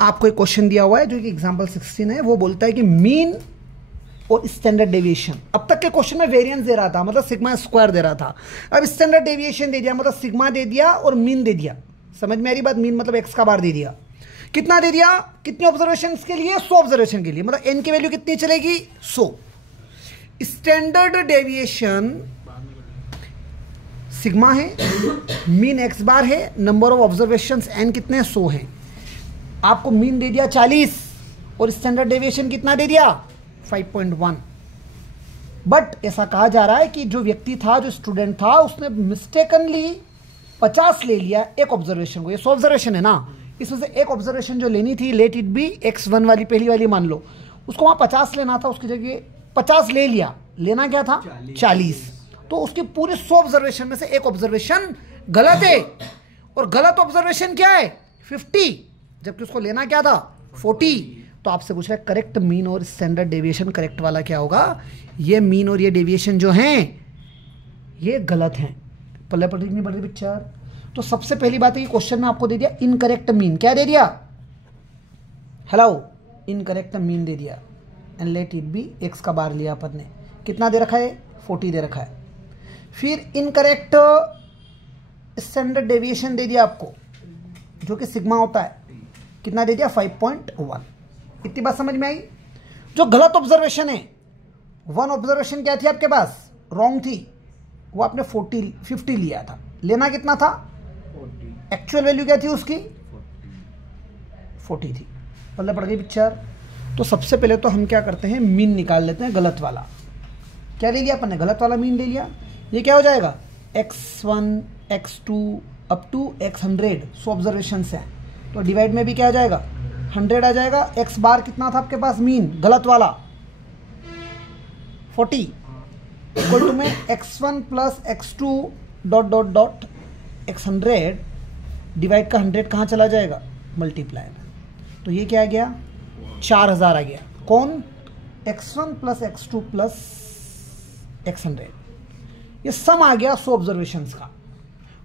आपको एक क्वेश्चन दिया हुआ है जो कि एग्जाम्पल 16 है, वो बोलता है कि मीन और स्टैंडर्ड डेविएशन। अब तक के क्वेश्चन में वेरिएंस दे रहा था, मतलब सिग्मा स्क्वायर दे रहा था। अब स्टैंडर्ड डेविएशन दे दिया, मतलब सिग्मा दे दिया और मीन दे दिया। समझ में आ रही बात? मीन मतलब एक्स का बार दे दिया। कितना दे दिया? कितने ऑब्जर्वेशन के लिए? 100 ऑब्जर्वेशन के लिए, मतलब एन की वैल्यू कितनी चलेगी? 100। स्टैंडर्ड डेविएशन सिग्मा है, मीन एक्स बार है, नंबर ऑफ ऑब्जर्वेशंस एन कितने? 100 हैं। आपको मीन दे दिया 40 और स्टैंडर्ड डेविएशन कितना दे दिया? 5.1। बट ऐसा कहा जा रहा है कि जो व्यक्ति था, जो स्टूडेंट था, उसने मिस्टेकनली 50 ले लिया एक ऑब्जर्वेशन को। ये 100 ऑब्जर्वेशन है ना, इसमें से एक ऑब्जर्वेशन जो लेनी थी, लेट इट बी x1 वाली, पहली वाली मान लो, उसको वहां 50 लेना था, उसकी जगह 50 ले लिया। लेना क्या था? 40। तो उसकी पूरे 100 ऑब्जर्वेशन में से एक ऑब्जर्वेशन गलत है, और गलत ऑब्जर्वेशन क्या है? 50, जबकि उसको लेना क्या था? 40। तो आपसे पूछ रहा है करेक्ट मीन और स्टैंडर्ड डेविएशन करेक्ट वाला क्या होगा? ये मीन और ये डेविएशन जो हैं ये गलत हैं। पल्ले पलटी नहीं पड़ रही पिक्चर। तो सबसे पहली बात है कि क्वेश्चन में आपको दे दिया इनकरेक्ट मीन। क्या दे दिया? हेलो, इनकरेक्ट मीन दे दिया। And let it be x का बार लिया अपन ने। कितना दे रखा है? 40 दे रखा है। फिर इनकरेक्ट स्टैंडर्ड डेविएशन दे दिया आपको, जो कि सिग्मा होता है। कितना दे दिया? 5.1। इतनी बात समझ में आई? जो गलत ऑब्जर्वेशन है, 1 ऑब्जर्वेशन क्या थी आपके पास? रॉन्ग थी, वो आपने 50 लिया था। लेना कितना था? 40। एक्चुअल वैल्यू क्या थी उसकी? 40 थी। पल्ले पड़ गई पिक्चर। तो सबसे पहले तो हम क्या करते हैं, मीन निकाल लेते हैं गलत वाला। क्या ले लिया अपन ने? गलत वाला मीन ले लिया। ये क्या हो जाएगा? x1 x2 up to x100 100 observation है। तो डिवाइड में भी क्या आ जाएगा? 100 आ जाएगा। x बार कितना था आपके पास मीन गलत वाला? 40 इक्वल टू में x1 plus x2 dot dot dot x100 divide का 100 कहाँ चला जाएगा? मल्टीप्लाई में। तो ये क्या आ गया? 4000 आ गया। कौन? x1 plus x2 plus x100। ये सम आ गया 100 ऑब्जर्वेशंस का।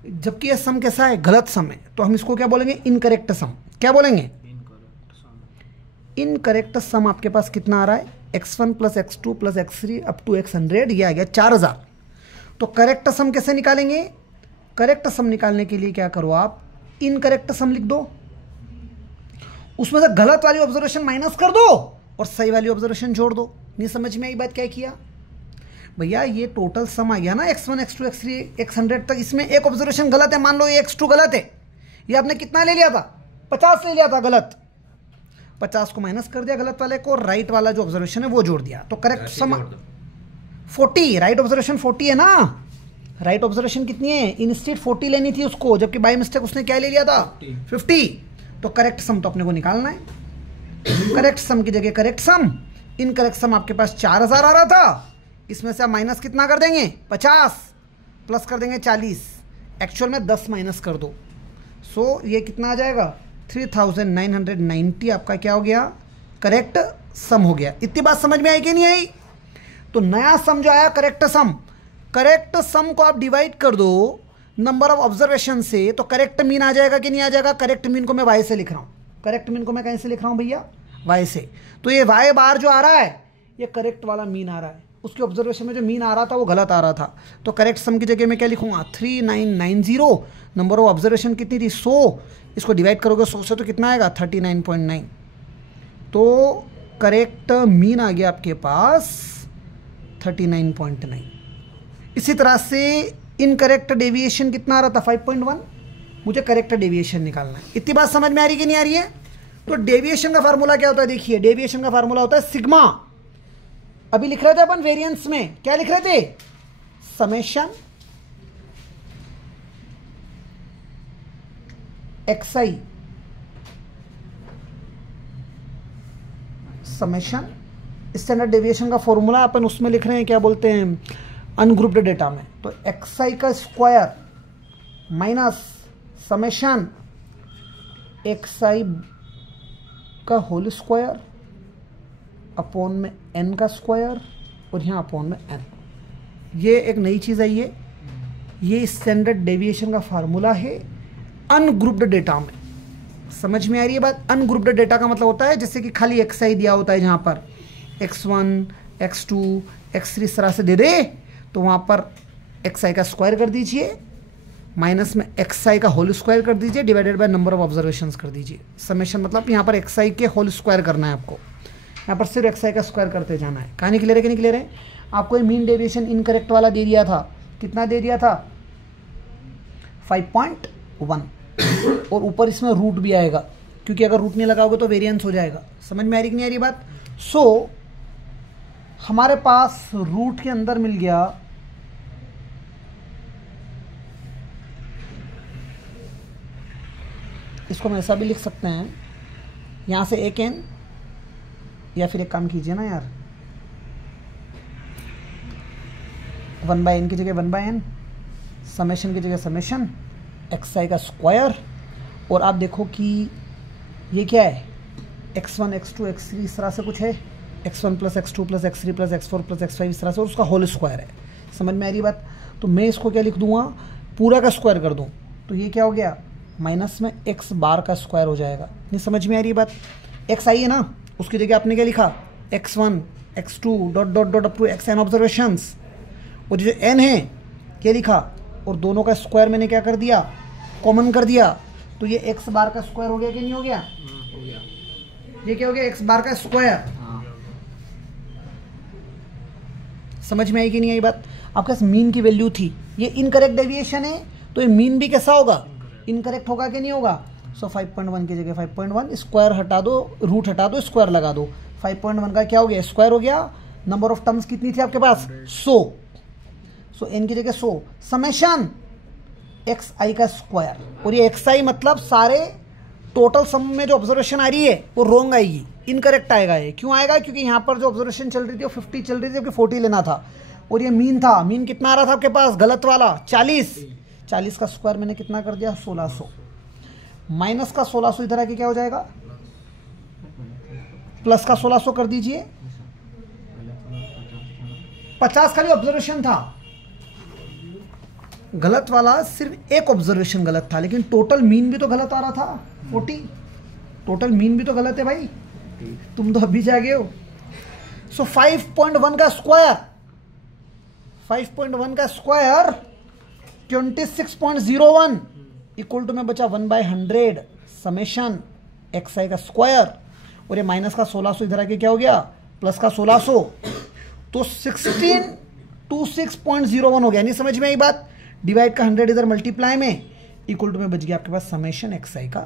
जबकि ये सम कैसा है? गलत सम है। तो हम इसको क्या बोलेंगे? इनकरेक्ट सम। क्या बोलेंगे? इनकरेक्ट सम आपके पास कितना आ रहा है? x1 plus x2 plus x3 up to x100, ये आ गया 4000। तो करेक्ट सम कैसे निकालेंगे? करेक्ट सम निकालने के लिए क्या करो आप? इनकरेक्ट सम लिख दो, उसमें से गलत वाली ऑब्जर्वेशन माइनस कर दो और सही वाली ऑब्जर्वेशन जोड़ दो। नहीं समझ में आई बात? क्या किया भैया? ये टोटल सम आ गया ना, x1 x2 x3 x100 तक। इसमें एक ऑब्जर्वेशन गलत है, मान लो ये x2 गलत है। ये आपने कितना ले लिया था? 50 ले लिया था गलत। 50 को माइनस कर दिया गलत वाले को, राइट वाला जो ऑब्जर्वेशन है वो जोड़ दिया। तो करेक्ट सम 40, राइट ऑब्जर्वेशन 40 है ना। राइट ऑब्जर्वेशन कितनी है? इंस्टेड 40 लेनी थी उसको, जबकि बाय मिस्टेक उसने क्या ले लिया था? 50। तो करेक्ट सम तो अपने को निकालना है। करेक्ट सम की जगह करेक्ट सम। इनकरेक्ट सम आपके पास 4000 आ रहा था, इसमें से आप माइनस कितना कर देंगे? 50 प्लस कर देंगे 40। एक्चुअल में 10 माइनस कर दो। सो ये कितना आ जाएगा? 3990 आपका क्या हो गया? करेक्ट सम हो गया। इतनी बात समझ में आई कि नहीं आई? तो नया सम जो आया करेक्ट सम, करेक्ट सम को आप डिवाइड कर दो नंबर ऑफ ऑब्जर्वेशन से, तो करेक्ट मीन आ जाएगा कि नहीं आ जाएगा? करेक्ट मीन को मैं y से लिख रहा हूं। करेक्ट मीन को मैं कहीं से लिख रहा हूं भैया? y से। तो ये y बार जो आ रहा है ये करेक्ट वाला मीन आ रहा है। उसके ऑब्जर्वेशन में जो मीन आ रहा था वो गलत आ रहा था। तो करेक्ट सम की जगह मैं क्या लिखूंगा? 3990। नंबर ऑफ ऑब्जर्वेशन कितनी थी? 100। इसको डिवाइड करोगे 100 से तो कितना आएगा? 39.9। तो करेक्ट मीन आ गया आपके पास 39.9। इसी तरह से इनकरेक्ट डेविएशन कितना आ रहा था? 5.1। मुझे करेक्ट डेविएशन निकालना है। इतनी बात समझ में आ रही कि नहीं आ रही है? तो डेविएशन का फार्मूला क्या होता है? देखिए, डेविएशन का फार्मूला होता है सिग्मा। अभी लिख रहे थे अपन वेरिएंस में, क्या लिख रहे थे? Summation xi summation standard deviation का फॉर्मूला अपन उसमें लिख रहे हैं, क्या बोलते हैं, अनग्रुप्ड डेटा में। तो xi का स्क्वायर माइनस समेशन xi का होल स्क्वायर अपॉन में n का स्क्वायर और यहाँ अपॉन में n। ये एक नई चीज़ है। ये स्टैंडर्ड डेविएशन का फार्मूला है अनग्रुप्ड डेटा में। समझ में आ रही है बात? अनग्रुप्ड डेटा का मतलब होता है जैसे कि खाली xi दिया होता है, जहाँ पर x1 x2 x3 इस तरह से दे दे, तो वहाँ पर xi का स्क्वायर कर दीजिए, माइनस में xi का होल स्क्वायर कर दीजिए, divided by number of observations कर दीजिए। समेशन मतलब यहाँ पर xi के होल स्क्वायर करना है आपको, यहाँ पर सिर्फ xi का स्क्वायर करते जाना है। कहानी क्लियर है कि नहीं क्लियर है? आपको ये मीन डेविएशन इनकरेक्ट वाला दे दिया था, कितना दे दिया था? 5.1 और ऊपर इसमें रूट भी आएगा, क्योंकि अगर रूट नहीं लगाओगे तो वेरिएंस हो जाएगा। समझ में आ रही कि नहीं आ रही बात? सो हमारे पास रूट के अंदर मिल गया इसको हम ऐसा भी लिख सकते हैं, यहाँ से एक n, या फिर एक काम कीजिए ना यार, 1/n की जगह 1/n, समेशन की जगह समेशन xi का स्क्वायर, और आप देखो कि ये क्या है, x1 x2 x3 इस तरह से कुछ है, x1 plus x2 plus x3 plus x4 plus x5 इस तरह से, और उसका होल स्क्वायर है। समझ में आ रही बात? तो मैं इसको क्या लिख दूंगा, पूरा का स्क्वायर कर दूं, तो ये क्या हो गया, माइनस में x बार का स्क्वायर हो जाएगा। नहीं समझ में आ रही बात? x आई है ना, उसकी जगह आपने क्या लिखा, x1 x2 dot dot dot up to xn observations, और जो n है क्या लिखा, और दोनों का स्क्वायर मैंने क्या कर दिया, कॉमन कर दिया, तो ये x बार का स्क्वायर हो गया कि नहीं हो गया? हो गया। ये क्या हो गया, x बार का स्क्वायर। समझ में आई कि नहीं आई बात? आपके पास मीन की वैल्यू थी, ये इनकरेक्ट डेविएशन है, तो ये मीन भी कैसा होगा, इनकरेक्ट होगा कि नहीं होगा? सो 5.1 की जगह 5.1, स्क्वायर हटा दो, रूट हटा दो, स्क्वायर लगा दो, 5.1 का क्या हो गया, स्क्वायर हो गया। नंबर ऑफ टर्म्स कितनी थी आपके पास, 100, सो n की जगह 100, समेशन xi का स्क्वायर, और ये xi मतलब सारे टोटल सम में जो ऑब्जर्वेशन आ रही है वो रोंग आएगी, इनकरेक्ट आएगा। ये क्यों आएगा, क्योंकि यहाँ पर जो ऑब्जर्वेशन चल रही थी वो 50 चल रही थी, जबकि 40 लेना था, और ये मीन था, मीन कितना आ रहा था आपके पास, गलत वाला 40 का स्क्वायर मैंने कितना कर दिया, 1600, माइनस का 1600 इधर आके क्या हो जाएगा, प्लस का 1600 कर दीजिए, 50 का भी ऑब्जर्वेशन था, गलत वाला सिर्फ एक ऑब्जर्वेशन गलत था, लेकिन टोटल मीन भी तो गलत आ रहा था 40, टोटल मीन भी तो गलत है भाई, तुम तो अभी जागे हो। सो 5.1 का स्क्वायर, 5.1 का स्क्वायर 26.01 इक्वल टू में बचा 1/100 समेशन xi का स्क्वायर, और ये माइनस का 1600 इधर आके क्या हो गया, प्लस का 1600, तो 1626.01 हो गया। नहीं समझ में आई बात? डिवाइड का 100 इधर मल्टीप्लाई में, इक्वल टू में बच गया आपके पास समेशन xi का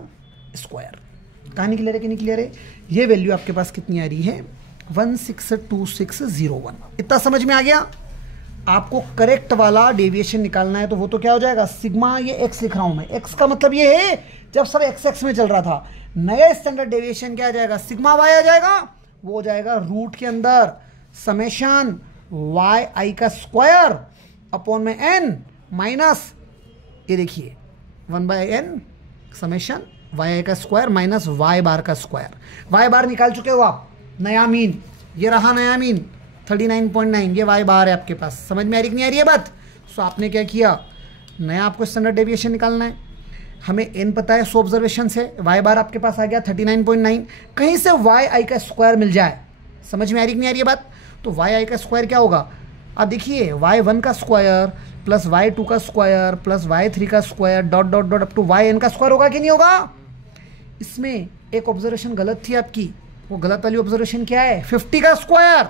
स्क्वायर। कहानी क्लियर है कि नहीं क्लियर है? ये वैल्यू आपके पास कितनी आ रही है, 162601। इतना समझ में आ गया? आपको करेक्ट वाला डेविएशन निकालना है, तो वो तो क्या हो जाएगा, सिग्मा, ये x लिख रहा हूं मैं, x का मतलब ये है जब सब x में चल रहा था, नया स्टैंडर्ड डेविएशन क्या आ जाएगा, सिग्मा y आ जाएगा, वो हो जाएगा रूट के अंदर समेशन yi का स्क्वायर अपॉन में n माइनस, ये देखिए 1/n समेशन yi का स्क्वायर माइनस y बार का स्क्वायर। y बार निकाल चुके हो आप, नया मीन, ये रहा नया मीन 39.9, ये y बार है आपके पास। समझ में आ रही कि नहीं आ रही है बात? सो आपने क्या किया, नया आपको स्टैंडर्ड डेविएशन निकालना है, हमें n पता है 100 ऑब्जर्वेशन है, y बार आपके पास आ गया 39.9, कहीं से yi का स्क्वायर मिल जाए। समझ में आ रही कि नहीं आ रही है बात? तो yi का स्क्वायर क्या होगा, आप देखिए y1 का स्क्वायर प्लस y2 का स्क्वायर प्लस y3 का square dot dot dot up to yn का स्क्वायर होगा कि नहीं होगा? इसमें एक ऑब्जर्वेशन गलत थी आपकी, वो गलत वाली ऑब्जर्वेशन क्या है, 50 का स्क्वायर,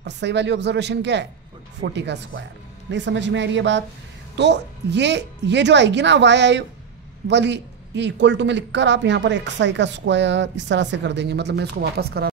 और सही वाली ऑब्जर्वेशन क्या है, 40 का स्क्वायर। नहीं समझ में आ रही है बात? तो ये जो आएगी ना yi वाली, ये इक्वल टू में लिखकर आप यहाँ पर xi का स्क्वायर इस तरह से कर देंगे, मतलब मैं इसको वापस करा